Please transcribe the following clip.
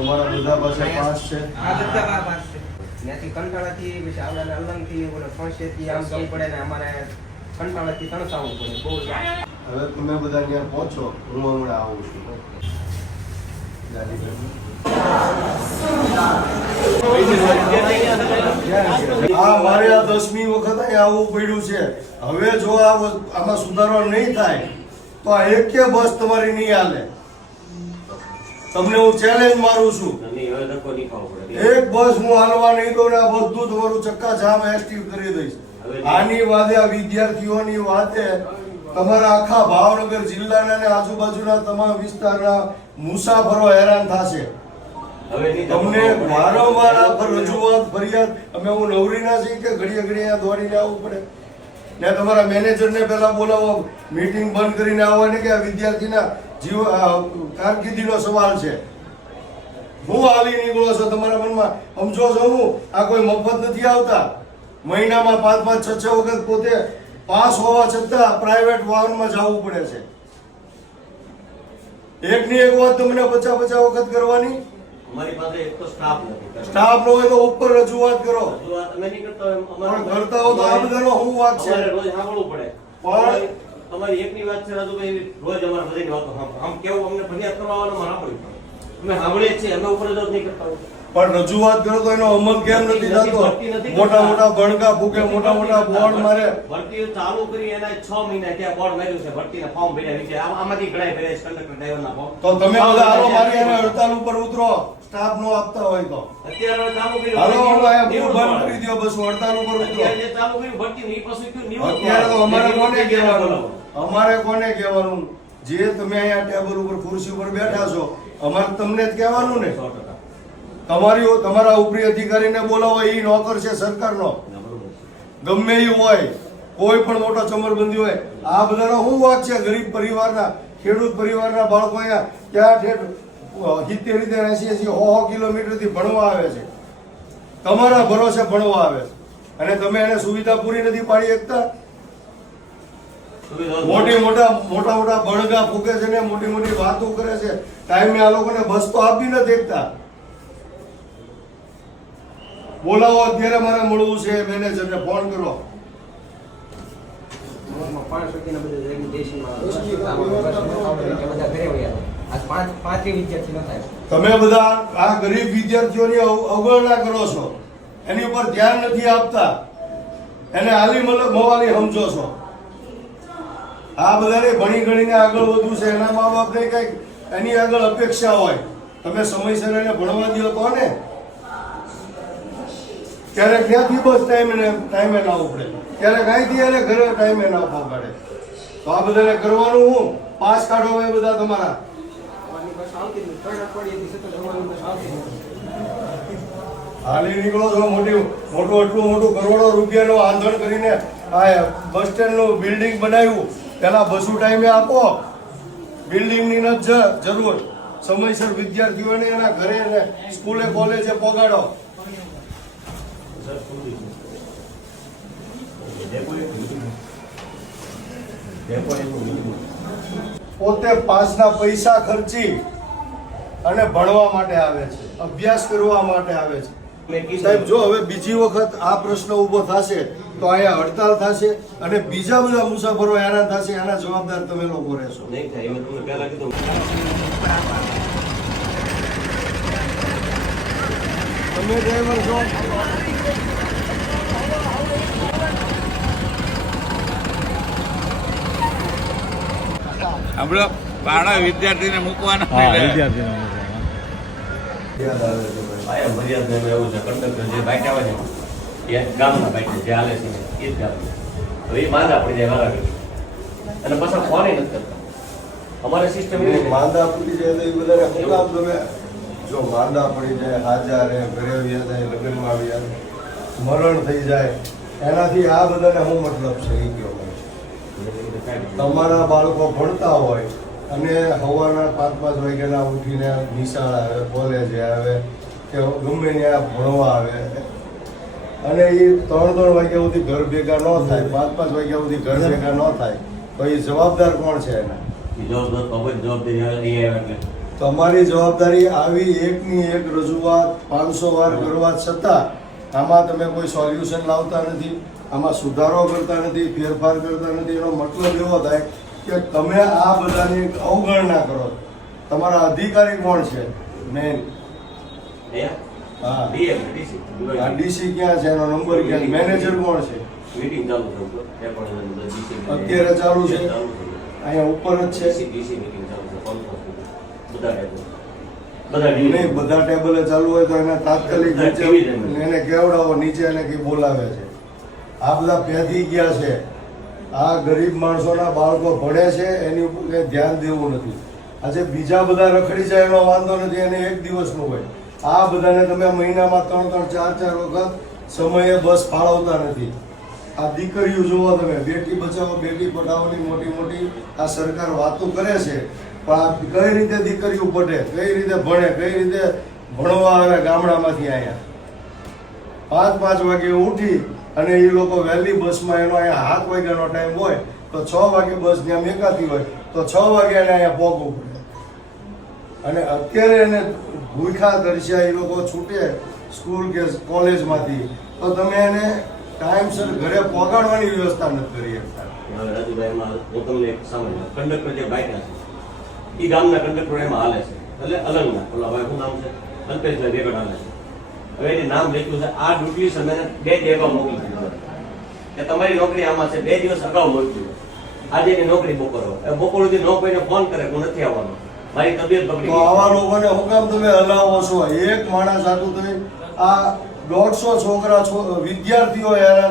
તમારા બધા પાસે પાસ છે? આ બધા પાસે પાસ છે. ત્યાંથી કંટાળાથી પછી આવડાને અલંગથી ઓલો ફણસેથી આમ જવું પડે ને અમારે કંટાળાથી તણસાવવું પડે બહુ હવે તમે બધા ત્યાં પહોંચો હું હમણાં આવું છું. આ મારે આ દસમી વખત આવવું પડ્યું છે. હવે જો આમાં સુધારો નહીં થાય તો આ એક બસ તમારી નહીં હાલે. તમને હું ચેલેન્જ મારું છું. એક બસ હું હાલવા નહીં દઉં ને બધું તમારું ચક્કા જામ એક્ટિવ કરી દઈશ. આની વાદે આ વિદ્યાર્થીઓની વાતે તમારા આખા ભાવનગર જિલ્લાના ને આજુબાજુના તમામ વિસ્તારના મુસાફરો હેરાન થશે. તમને વારંવાર રજૂઆત ફરિયાદ અમે હું નવરી ના છીએ કે ઘડીએ ઘડીએ દોડીને આવવું પડે? ને તમારા મેનેજરને પહેલા બોલાવો મીટિંગ બંધ કરીને આવવાની કે આ વિદ્યાર્થીના જીવ કારકિર્દીનો સવાલ છે. હું આવી નીકળો છો તમારા મનમાં? સમજો છો હું આ કોઈ મફત નથી આવતા. મહિનામાં પાંચ પાંચ છ છ વખત પોતે પાસ હોવા છતાં પ્રાઇવેટ વાહનમાં જવું પડે છે. એકની એક વાત તમને પચાસ પચાસ વખત કરવાની? અમારી પાસે એક તો સ્ટાફ નથી. સ્ટાફ નો હોય તો ઉપર રજૂઆત કરો. રજૂઆત અમે નહીં કરતા કરતા હો તો આ બધાનો હું વાત છે. રોજ સાંભળવું પડે. પણ- તમારી એકની વાત છે રાજુભાઈ રોજ અમારા બધાની વાતો. આમ કેવું અમને ફરિયાદ કરવા આવવાનું અમારે સાંભળવી અમે સાંભળીએ છીએ અમે ઉપર જ નહીં કરતા પણ રજૂઆત કરો તો એનો અમલ કેમ નથી થતો? મોટા મોટા ભણકા ભૂકે મોટા મોટા બોર્ડ મારે. ભરતી ચાલુ કરી એના છ મહિના ત્યાં બોર્ડ માર્યું છે ભરતીના ફોર્મ ભર્યા આમ- આમાંથી ઘણા ભર્યા છે કંડક્ટર ડ્રાઈવરના ફોર્મ. તો તમે બધા હાલો મારી એને હડતાલ ઉપર ઉતરો. સ્ટાફ નો આપતા હોય તો. અત્યારે ચાલુ કર્યું હાલો હાલો બંધ કરી દો બસ હડતાલ ઉપર ઉતરો. અત્યારે ચાલુ કર્યું ભરતી નહીં પછી થયું નિવૃત્ત અત્યારે તો અમારે કોને કહેવાનું? અમારે કોને કહેવાનું? જે તમે અહીંયા ટેબલ ઉપર ખુરશી ઉપર બેઠા છો અમારે તમને જ કહેવાનું ને. તમારી તમારા ઉપરી અધિકારીને બોલાવો એ નોકર છે સરકારનો. ગમે એ હોય કોઈ પણ મોટો ચમરબંધી હોય આ બધાનો શું વાત છે? ગરીબ પરિવારના ખેડૂત પરિવારના બાળકો અહીંયા ક્યાં ઠેઠ સિત્તેર રીતે એસી એસી હો કિલોમીટરથી ભણવા આવે છે તમારા ભરોસે ભણવા આવે છે અને તમે એને સુવિધા પૂરી નથી પાડી શકતા મોટી મોટા મોટા મોટા બળગા ફૂકે છે ને મોટી મોટી વાતો કરે છે ટાઈમે આ લોકોને બસ તો આપી નથી શકતા બોલાવો અત્યારે મારે મળવું છે મેનેજરને ફોન કરો પાણી સુધીના બધું રેગ્યુલેશનમાં બધા ઘરે વયા તમે બધા આ ગરીબ વિદ્યાર્થીઓની અવ- અવગણના કરો છો. એની ઉપર ધ્યાન નથી આપતા. એને આલી મલક મોવાલી સમજો છો. આ બધાને ભણી ગણીને આગળ વધવું છે. એના મા બાપને કંઈક એની આગળ અપેક્ષા હોય. તમે સમયસર એને ભણવા દો તો ને. ક્યારેક ત્યાંથી બસ ટાઈમે ને ટાઈમે ના ઉપડે. ક્યારેક અહીંથી એને ઘરે ટાઈમે ના પડે તો આ બધાને કરવાનું હું. પાસ કાઢો એ બધા તમારા. હાલી નીકળો છો મોટી એટલું મોટું કરોડો રૂપિયાનું આંધણ કરીને આ બસ સ્ટેન્ડનું બિલ્ડિંગ બનાવ્યું. પેલા બસું ટાઈમે આપો. બિલ્ડિંગની નથી જરૂર. સમયસર વિદ્યાર્થીઓને એના ઘરે ને સ્કૂલે, કોલેજે પગાડો. પોતે પાસના પૈસા ખર્ચી અને ભણવા માટે આવે છે અભ્યાસ કરવા માટે આવે છે. મેં સાહેબ જો હવે બીજી વખત આ પ્રશ્ન ઊભો થશે તો અહીંયા હડતાલ થશે અને બીજા બધા મુસાફરો એના થશે એના જવાબદાર તમે લોકો રહેશો. તમે ડ્રાઈવર છો? આપણો બાળા વિદ્યાર્થીને મૂકવાના હા એટલે વિદ્યાર્થીઓ યાદ આવે છે ભાઈ. આયા ફરિયાદ ને એવું છે કંડક્ટર જે બાઇક આવે છે એ ગામના બાઇક જે હાલે છે એ જ ગામના હવે એ માંદા પડી જાય વારા અને પાછા ફોન નથી કરતા અમારે સિસ્ટમ માંદા પડી જાય તો એ બધા શું કામ તમે જો માંદા પડી જાય હાજર રહે ઘરે આવ્યા જાય લગ્નમાં આવ્યા મરણ થઈ જાય એનાથી આ બધાને શું મતલબ છે એ તમારા બાળકો ભણતા હોય અને સવારના પાંચ પાંચ વાગ્યાના ઉઠીને નિશાળ આવે કોલેજે આવે કે ગમે ત્યાં ભણવા આવે. અને એ ત્રણ ત્રણ વાગ્યા સુધી ઘર ભેગા ન થાય પાંચ પાંચ વાગ્યા સુધી ઘર ભેગા ન થાય તો એ જવાબદાર કોણ છે એના? તમારી જવાબદારી આવી એકની એક રજૂઆત પાંચસો વાર કરવા છતાં આમાં તમે કોઈ સોલ્યુશન લાવતા નથી આમાં સુધારો કરતા નથી ફેરફાર કરતા નથી એનો મતલબ એવો થાય કે તમે આ બધાની અવગણના કરો. તમારા અધિકારી કોણ છે? મેન હા. ડીસી ક્યાં છે? એનો નંબર ક્યાં? મેનેજર કોણ છે? મીટિંગ ચાલુ અત્યારે ચાલુ છે? અહીંયા ઉપર જ છે. ચાલુ બધા બધા નહીં બધા ટેબલે ચાલુ હોય તો એને તાત્કાલિક નીચે. એને કેવડાવો? નીચે એને કઈ બોલાવે છે? આ બધા પેધી ગયા છે. આ ગરીબ માણસોના બાળકો ભણે છે, એની ઉપર કંઈ ધ્યાન દેવું નથી. આજે બીજા બધા રખડી જાય એનો વાંધો નથી, એને એક દિવસનું હોય. આ બધાને તમે મહિનામાં ત્રણ ત્રણ, ચાર ચાર વખત સમયે બસ ફાળવતા નથી. આ દીકરીઓ જુઓ તમે, બેટી બચાવો, બેટી પઢાવોની મોટી મોટી આ સરકાર વાતો કરે છે, પણ આ કઈ રીતે દીકરીઓ પઢે, કઈ રીતે ભણે, કઈ રીતે ભણવા આવે ગામડામાંથી અહીંયા? પાંચ પાંચ વાગે ઉઠી અને એ લોકો વહેલી બસમાં એનો અહીંયા સાત વાગ્યાનો ટાઈમ હોય, તો છ વાગે બસ ત્યાં મેકાતી હોય, તો છ વાગે એને અહીંયા પહોંચવું પડે. અને અત્યારે એને ભૂખા દર્શ્યા એ લોકો છૂટે સ્કૂલ કે કોલેજમાંથી, તો તમે એને ટાઈમસર ઘરે પહોંચાડવાની વ્યવસ્થા નથી કરી શકતા. હવે રાજુભાઈ એમાં હું તમને એક સામાન્ય કંડક્ટર જે બાઇકના છે એ ગામના કંડક્ટર એમાં હાલે છે, એટલે અલગના ઓલા ભાઈ શું નામ છે? અલ્પેશભાઈ રેગડ હાલે છે. એની નામ લખ્યું છે, આ ડ્યુટી સમય બે દિવસ મોકલી દીધું કે તમારી નોકરી આમાં છે, બે દિવસ અગાઉ મોકલી આજે એની નોકરી બપોર એ બપોર સુધી નો કોઈને ફોન કરે હું નથી આવવાનો. મારી તબિયત બગડી તો આવા લોકોને હું કામ તમે હલાવો છો? એક માણસ આટલું તમે આ દોઢસો છોકરા વિદ્યાર્થીઓ હેરાન